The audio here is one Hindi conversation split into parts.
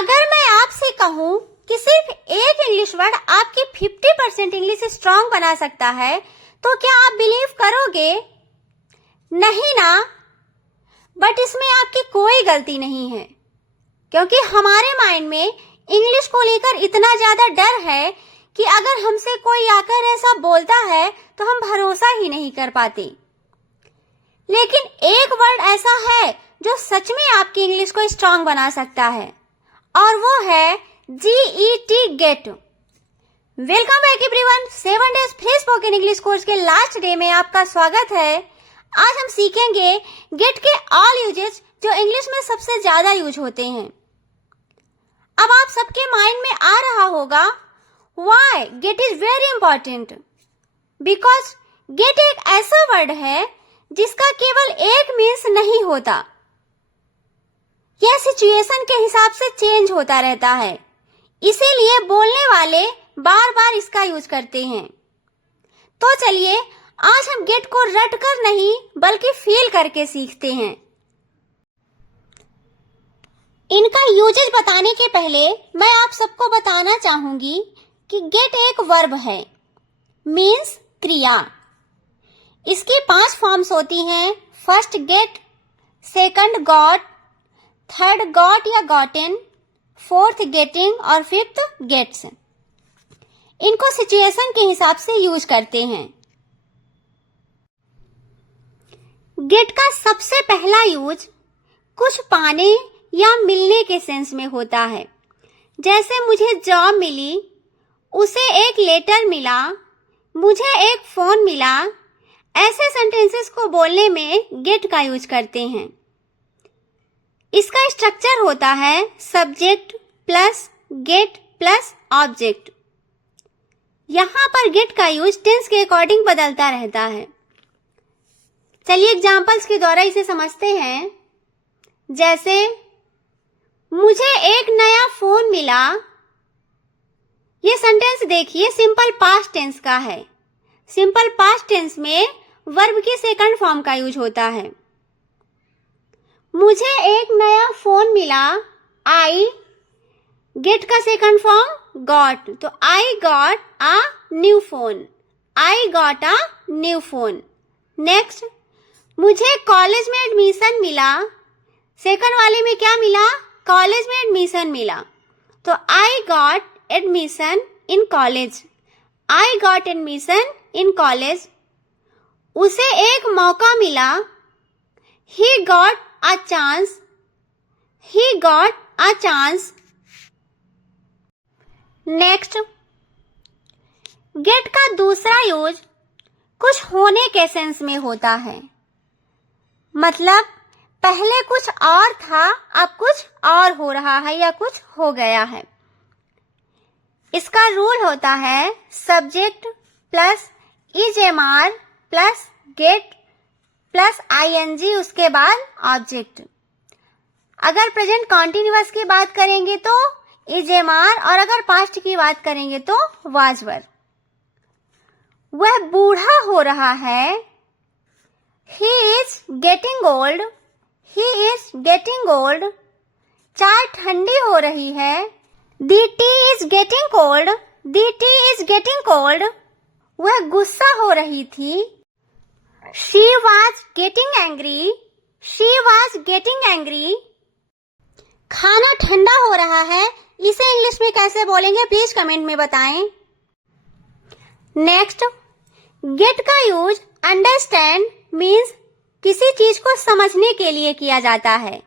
अगर मैं आपसे कहूं कि सिर्फ एक इंग्लिश वर्ड आपकी 50% इंग्लिश स्ट्रांग बना सकता है, तो क्या आप बिलीव करोगे? नहीं ना। बट इसमें आपकी कोई गलती नहीं है, क्योंकि हमारे माइंड में इंग्लिश को लेकर इतना ज्यादा डर है कि अगर हमसे कोई आकर ऐसा बोलता है तो हम भरोसा ही नहीं कर पाते। लेकिन एक वर्ड ऐसा है जो सच में आपकी इंग्लिश को स्ट्रांग बना सकता है, और वो है GET, get. Welcome back everyone, 7 days free spoken English course के लास्ट डे में आपका स्वागत है। आज हम सीखेंगे गेट के ऑल यूजेस जो इंग्लिश में सबसे ज्यादा यूज होते हैं। अब आप सबके माइंड में आ रहा होगा, why get is very important? Because get एक ऐसा वर्ड है जिसका केवल एक मीन्स नहीं होता। यह सिचुएशन के हिसाब से चेंज होता रहता है, इसीलिए बोलने वाले बार बार इसका यूज करते हैं। तो चलिए आज हम गेट को रट कर नहीं बल्कि फील करके सीखते हैं। इनका यूजेस बताने के पहले मैं आप सबको बताना चाहूंगी कि गेट एक वर्ब है, मीन्स क्रिया। इसकी 5 फॉर्म्स होती हैं। First get, second got, third got या गॉटन, फोर्थ गेटिंग और फिफ्थ गेट्स। इनको सिचुएशन के हिसाब से यूज करते हैं। गेट का सबसे पहला यूज कुछ पाने या मिलने के सेंस में होता है। जैसे मुझे जॉब मिली, उसे एक लेटर मिला, मुझे एक फोन मिला। ऐसे सेंटेंसेस को बोलने में गेट का यूज करते हैं। इसका स्ट्रक्चर होता है subject plus get plus object. यहां पर गेट का यूज टेंस के अकॉर्डिंग बदलता रहता है। चलिए एग्जांपल्स के द्वारा इसे समझते हैं। जैसे मुझे एक नया फोन मिला। ये सेंटेंस देखिए सिंपल पास्ट टेंस का है। सिंपल पास्ट टेंस में वर्ब की सेकंड फॉर्म का यूज होता है। मुझे एक नया फोन मिला, आई, गेट का सेकंड फॉर्म गॉट, तो I got a new phone. I got a new phone. Next, मुझे कॉलेज में एडमिशन मिला। सेकंड वाले में क्या मिला? कॉलेज में एडमिशन मिला, तो I got admission in college. I got admission in college. उसे एक मौका मिला, ही got a chance. He got a chance. Next, get का दूसरा यूज कुछ होने के सेंस में होता है। मतलब पहले कुछ और था, अब कुछ और हो रहा है या कुछ हो गया है। इसका रूल होता है subject plus is am are plus get plus ING, उसके बाद ऑब्जेक्ट। अगर प्रेजेंट कॉन्टिन्यूअस की बात करेंगे तो इजएमआर, और अगर पास्ट की बात करेंगे तो वाज वर। वह बूढ़ा हो रहा है। He is getting old. He is getting old. चाय ठंडी हो रही है। The tea is getting cold. The tea is getting cold. वह गुस्सा हो रही थी। She was getting angry. She was getting angry. खाना ठंडा हो रहा है, इसे इंग्लिश में कैसे बोलेंगे प्लीज कमेंट में बताएं। नेक्स्ट, गेट का यूज अंडरस्टैंड मीन्स किसी चीज को समझने के लिए किया जाता है।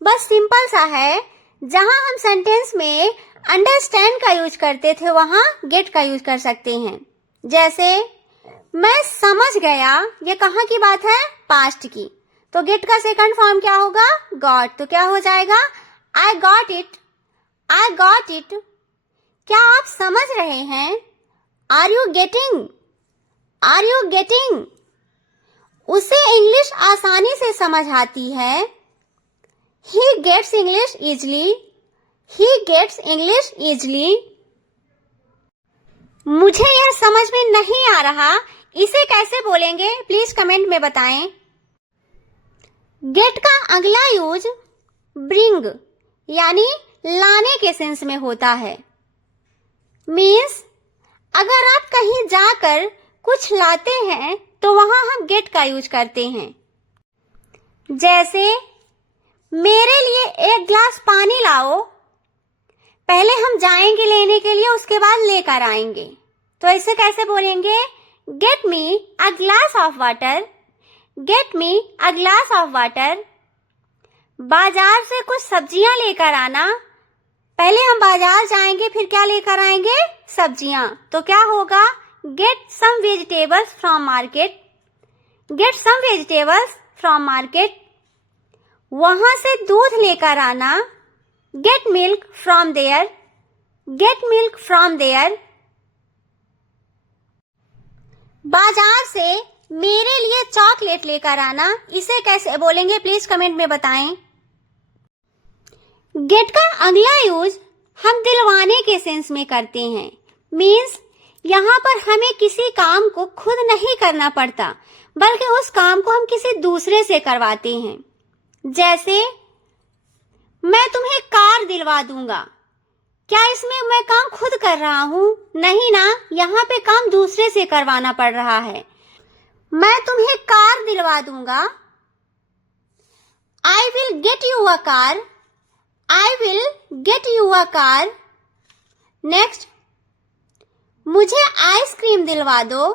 बस सिंपल सा है, जहां हम सेंटेंस में अंडरस्टैंड का यूज करते थे वहां गेट का यूज कर सकते हैं। जैसे मैं समझ गया, ये कहाँ की बात है? पास्ट की, तो गेट का सेकंड फॉर्म क्या होगा? गॉट, तो क्या हो जाएगा? I got it. I got it. क्या आप समझ रहे हैं? Are you getting? Are you getting? उसे इंग्लिश आसानी से समझ आती है। He gets English easily. He gets English easily. मुझे यह समझ में नहीं आ रहा, इसे कैसे बोलेंगे प्लीज कमेंट में बताएं। गेट का अगला यूज ब्रिंग यानी लाने के सेंस में होता है। मीन्स अगर आप कहीं जाकर कुछ लाते हैं तो वहां हम गेट का यूज करते हैं। जैसे मेरे लिए 1 गिलास पानी लाओ, पहले हम जाएंगे लेने के लिए, उसके बाद लेकर आएंगे। तो इसे कैसे बोलेंगे? Get me a glass of water, get me a glass of water. बाजार से कुछ सब्जियां लेकर आना, पहले हम बाजार जाएंगे फिर क्या लेकर आएंगे? सब्जियां। तो क्या होगा? Get some vegetables from market, get some vegetables from market. वहां से दूध लेकर आना, get milk from there, get milk from there. बाजार से मेरे लिए चॉकलेट लेकर आना, इसे कैसे बोलेंगे प्लीज कमेंट में बताएं। गेट का अगला यूज हम दिलवाने के सेंस में करते हैं। मीन्स यहाँ पर हमें किसी काम को खुद नहीं करना पड़ता, बल्कि उस काम को हम किसी दूसरे से करवाते हैं। जैसे मैं तुम्हें कार दिलवा दूंगा, क्या इसमें मैं काम खुद कर रहा हूँ? नहीं ना, यहाँ पे काम दूसरे से करवाना पड़ रहा है। मैं तुम्हें कार दिलवा दूंगा, I will get you a car, I will get you a car. Next, मुझे आइसक्रीम दिलवा दो,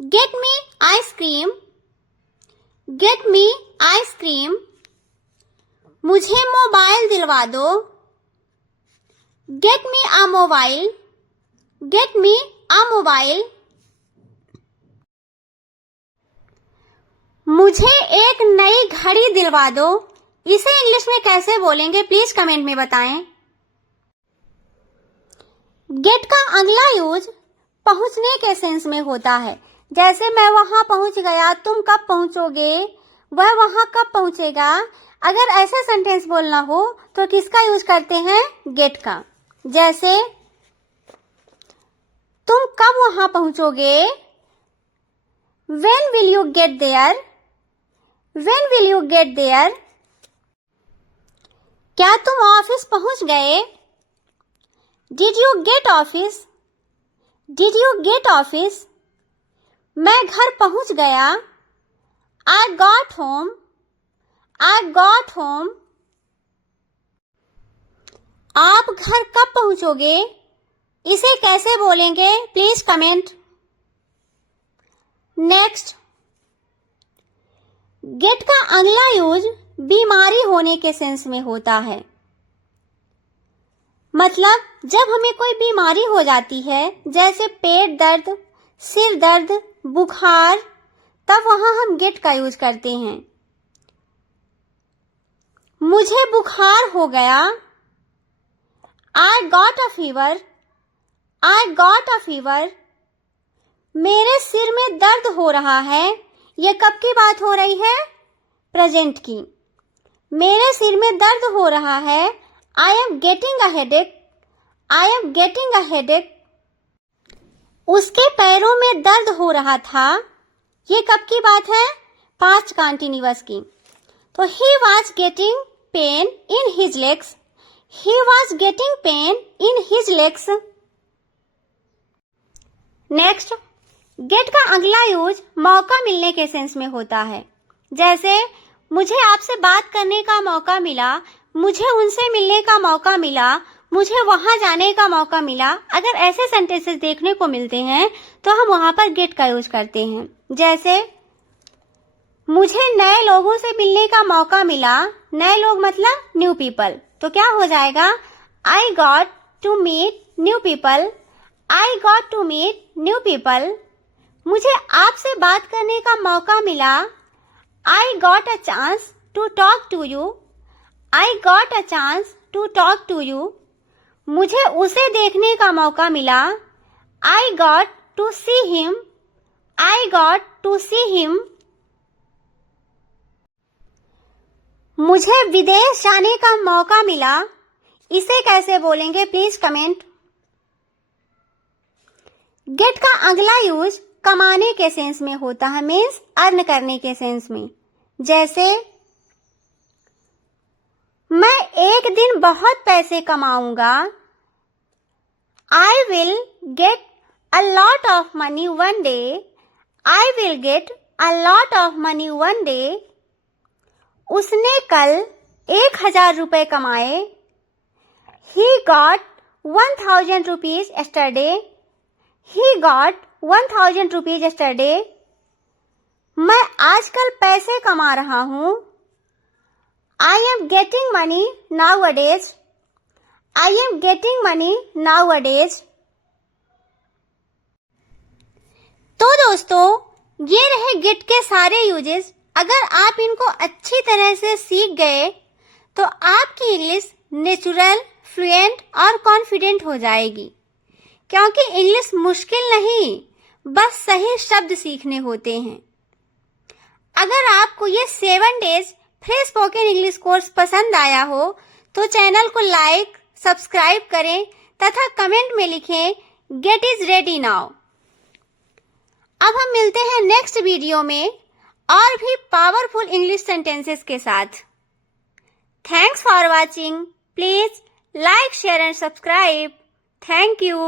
get me ice cream, get me ice cream. मुझे मोबाइल दिलवा दो, गेट मी अ मोबाइल, गेट मी अ मोबाइल। मुझे एक नई घड़ी दिलवा दो, इसे इंग्लिश में कैसे बोलेंगे प्लीज कमेंट में बताएं। गेट का अगला यूज पहुंचने के सेंस में होता है। जैसे मैं वहां पहुंच गया, तुम कब पहुंचोगे, वह वहां कब पहुंचेगा। अगर ऐसे सेंटेंस बोलना हो तो किसका यूज करते हैं? गेट का। जैसे तुम कब वहां पहुंचोगे, when will you get there, when will you get there। क्या तुम ऑफिस पहुंच गए, did you get office, did you get office. मैं घर पहुंच गया, I got home, I got home. आप घर कब पहुंचोगे, इसे कैसे बोलेंगे प्लीज कमेंट। नेक्स्ट, गेट का अगला यूज बीमारी होने के सेंस में होता है। मतलब जब हमें कोई बीमारी हो जाती है, जैसे पेट दर्द, सिर दर्द, बुखार, तब वहां हम गेट का यूज करते हैं। मुझे बुखार हो गया, I got a fever, I got a fever. मेरे सिर में दर्द हो रहा है, यह कब की बात हो रही है? प्रेजेंट की। मेरे सिर में दर्द हो रहा है, I am getting a headache, I am getting a headache. उसके पैरों में दर्द हो रहा था, ये कब की बात है? पास्ट कंटीन्यूअस की। तो he was getting pain in his legs, he was getting pain in his legs. Next, get का अगला यूज मौका मिलने के सेंस में होता है। जैसे मुझे आपसे बात करने का मौका मिला, मुझे उनसे मिलने का मौका मिला, मुझे वहां जाने का मौका मिला। अगर ऐसे सेंटेंसेस देखने को मिलते हैं तो हम वहां पर गेट का यूज करते हैं। जैसे मुझे नए लोगों से मिलने का मौका मिला, नए लोग मतलब न्यू पीपल। तो क्या हो जाएगा? I got to meet new people, I got to meet new people. मुझे आपसे बात करने का मौका मिला, I got a chance to talk to you, I got a chance to talk to you। मुझे उसे देखने का मौका मिला, I got to see him, I got to see him। मुझे विदेश जाने का मौका मिला, इसे कैसे बोलेंगे प्लीज कमेंट। गेट का अगला यूज कमाने के सेंस में होता है, मीन्स अर्न करने के सेंस में। जैसे मैं एक दिन बहुत पैसे कमाऊंगा। I will get a lot of money one day. I will get a lot of money one day. उसने कल 1000 रुपए कमाए। He got 1000 rupees yesterday. He got 1000 rupees yesterday. मैं आजकल पैसे कमा रहा हूँ। I am getting money nowadays. I am getting money nowadays. तो दोस्तों, ये रहे गेट के सारे यूजेस। अगर आप इनको अच्छी तरह से सीख गए तो आपकी इंग्लिश नेचुरल, फ्लुएंट और कॉन्फिडेंट हो जाएगी। क्योंकि इंग्लिश मुश्किल नहीं, बस सही शब्द सीखने होते हैं। अगर आपको ये 7 days free spoken English course पसंद आया हो तो चैनल को लाइक, सब्सक्राइब करें तथा कमेंट में लिखें गेट इज रेडी नाउ। अब हम मिलते हैं नेक्स्ट वीडियो में और भी पावरफुल इंग्लिश सेंटेंसेस के साथ। Thanks for watching. Please like, share and subscribe. Thank you.